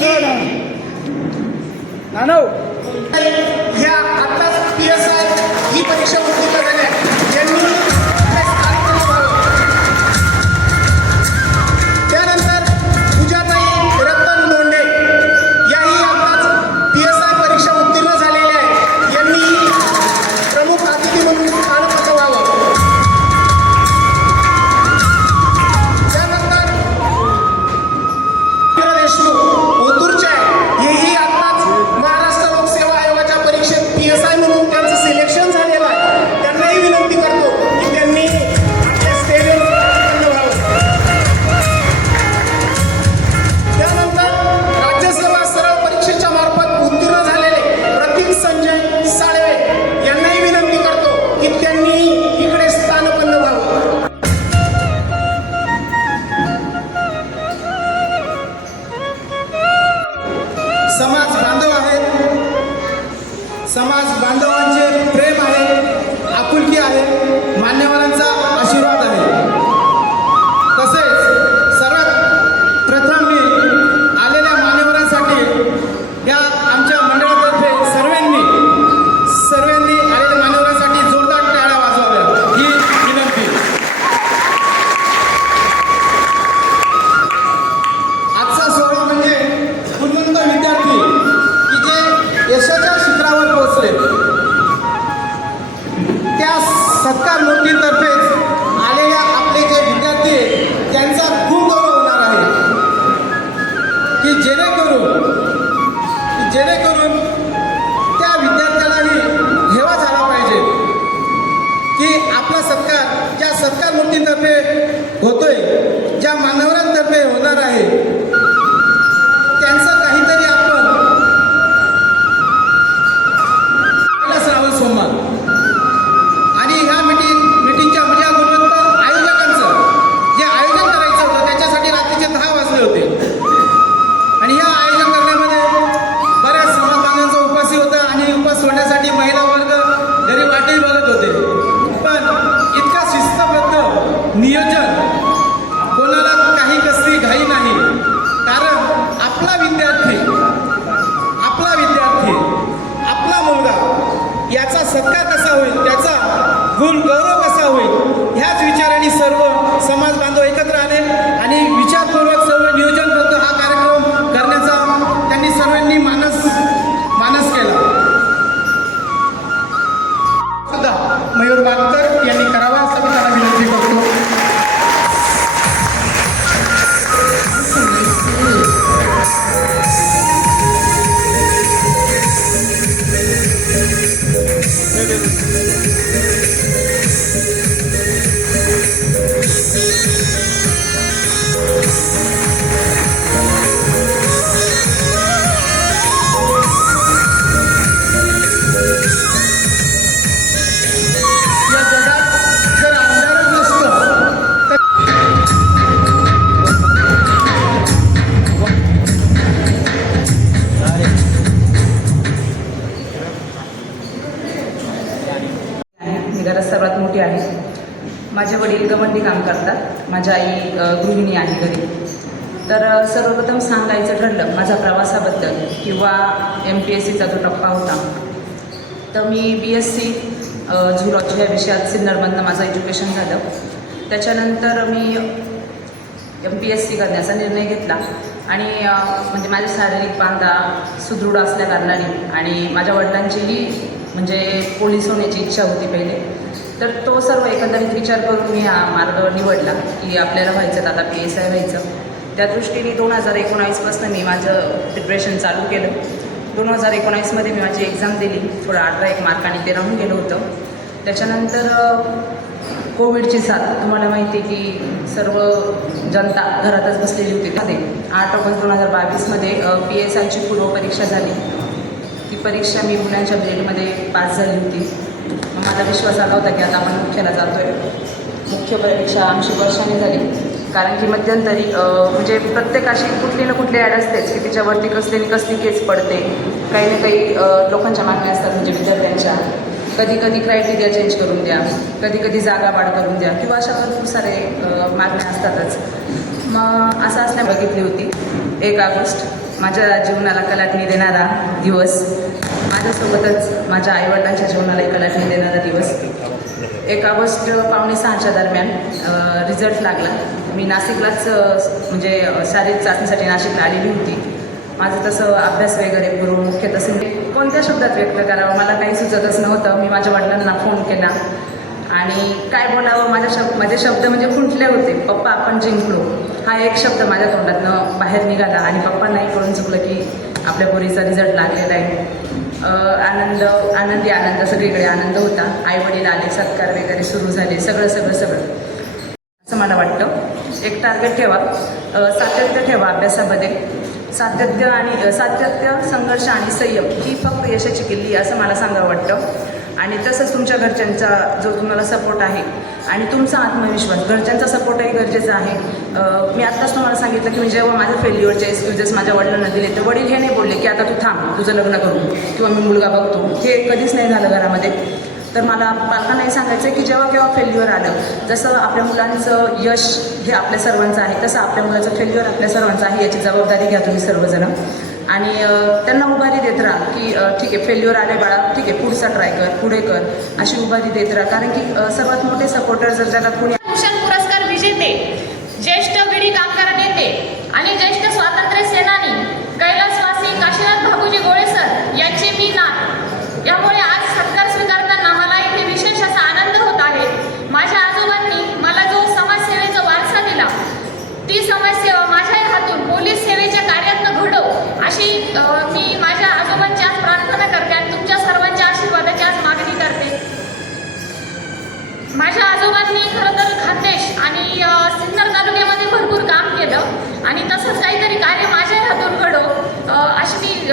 bacana. Não, não. माझे वडील गवंडी काम करतात. माझी आई गृहिणी आहे घरी. तर सर्वप्रथम सांगायचं ठरलं माझा प्रवासाबद्दल किंवा एम पी एस सीचा जो टप्पा होता. तर मी बी एस सी झुलॉजी या विषयात सिन्नरमधनं माझं एज्युकेशन झालं. त्याच्यानंतर मी एम पी एस सी करण्याचा निर्णय घेतला. आणि म्हणजे माझे शारीरिक बांधा सुदृढ असल्या कारणाने आणि माझ्या वडिलांचीही म्हणजे पोलीस होण्याची इच्छा होती पहिले. तर तो सर्व एकंदरीत विचार करून मी हा मार्ग निवडला की आपल्याला व्हायचं तर आता पी एस आय व्हायचं. त्या दृष्टीने दोन हजार एकोणावीसपासून मी माझं प्रिपरेशन चालू केलं. दोन हजार एकोणावीसमध्ये मी माझी एक्झाम दिली. थोडं अठरा एक मार्काने ते राहून गेलं होतं. त्याच्यानंतर कोविडची साथ. तुम्हाला माहिती आहे की सर्व जनता घरातच बसलेली होती मध्ये आठ ऑगस्ट दोन हजार बावीसमध्ये पी एस आयची पूर्वपरीक्षा झाली. ती परीक्षा मी मुलांच्या ग्रेडमध्ये पास झाली होती. माझा विश्वास आला होता की आता आपण मुख्याला जातो आहे मुख्य परीक्षा आमची वर्षाने झाली. कारण की मध्यंतरी म्हणजे प्रत्येकाशी कुठली ना कुठली ॲड असतेच की तिच्यावरती कसली ना कसली केस पडते. काही ना काही लोकांच्या मागण्या असतात म्हणजे विद्यार्थ्यांच्या. कधी कधी क्रायटेरिया चेंज करून द्या. कधी कधी जागा वाढ करून द्या. किंवा अशा भरपूर सारे मागण्या असतातच. मग असं असल्या बघितली होती. एक ऑगस्ट माझ्या जीवनाला कलाटणी देणारा दिवस. माझ्यासोबतच माझ्या आईवडिलांच्या जीवनाला कलाटणी देणारा दिवस. एक ऑगस्ट पावणे सहाच्या दरम्यान रिझल्ट लागला. मी नाशिकलाच म्हणजे शारीरिक चाचणीसाठी नाशिकला आलेली होती. माझं तसं अभ्यास वगैरे करून मुख्य तसं मी कोणत्या शब्दात व्यक्त करावं मला काही सुचतच नव्हतं. मी माझ्या वडिलांना फोन केला. आणि काय बोलावं माझ्या शब्द माझे शब्द म्हणजे खुंटले होते. पप्पा आपण जिंकलो. हा एक शब्द माझ्या तोंडातनं बाहेर निघाला आणि पप्पांनाही कळून चुकलं की आपल्या पोरीचा रिझल्ट लागलेला आहे. आनंद आनंदी आनंद सगळीकडे आनंद होता. आईवडील आले सत्कार वगैरे सुरू झाले सगळं सगळं सगळं. असं मला वाटतं. एक टार्गेट ठेवा. सातत्य ठेवा अभ्यासामध्ये. सातत्य आणि सातत्य संघर्ष आणि संयम ही फक्त यशाची किल्ली असं मला सांगावं वाटतं. आणि तसंच तुमच्या घरच्यांचा जो तुम्हाला सपोर्ट आहे आणि तुमचा आत्मविश्वास घरच्यांचा सपोर्टही गरजेचा आहे. मी आत्ताच तुम्हाला सांगितलं की मी जेव्हा माझ्या फेल्युअरचे एक्सक्युजेस माझ्या वडिलांना दिले तर वडील हे नाही बोलले की आता तू थांब तुझं लग्न करू किंवा मी मुलगा बघतो. हे कधीच नाही झालं घरामध्ये. तर मला पालकांनाही सांगायचं आहे की जेव्हा केव्हा फेल्युअर आलं जसं आपल्या मुलांचं यश हे आपल्या सर्वांचं आहे तसं आपल्या मुलाचं फेल्युअर आपल्या सर्वांचं आहे याची जबाबदारी घ्या तुम्ही सर्वजण. आणि त्यांना उभारी देत राहा की ठीक आहे फेल्युअर आले बाळा ठीक आहे पुढचा ट्राय कर पुढे कर अशी उभारी देत राहा. कारण की सर्वात मोठे सपोर्टर जर ज्याला कुणी भूषण पुरस्कार विजेते ज्येष्ठ विडी कामगार नेते आणि ज्येष्ठ दिवशी मी माझ्या आजोबांची आज प्रार्थना करते आणि तुमच्या सर्वांच्या आशीर्वादाची आज मागणी करते. माझ्या आजोबांनी खरं तर खानदेश आणि सिन्नर तालुक्यामध्ये भरपूर काम केलं आणि तसंच काहीतरी कार्य माझ्या हातून घडो अशी मी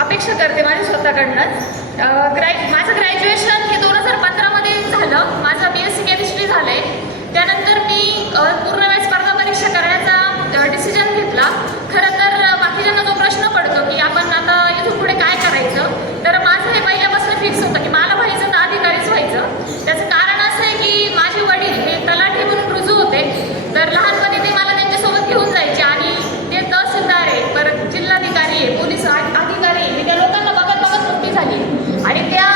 अपेक्षा करते माझ्या स्वतःकडनंच ग्रॅ माझं ग्रॅज्युएशन हे दोन हजार पंधरामध्ये झालं. माझं बी एस सी केमिस्ट्री झालं आहे आणि त्या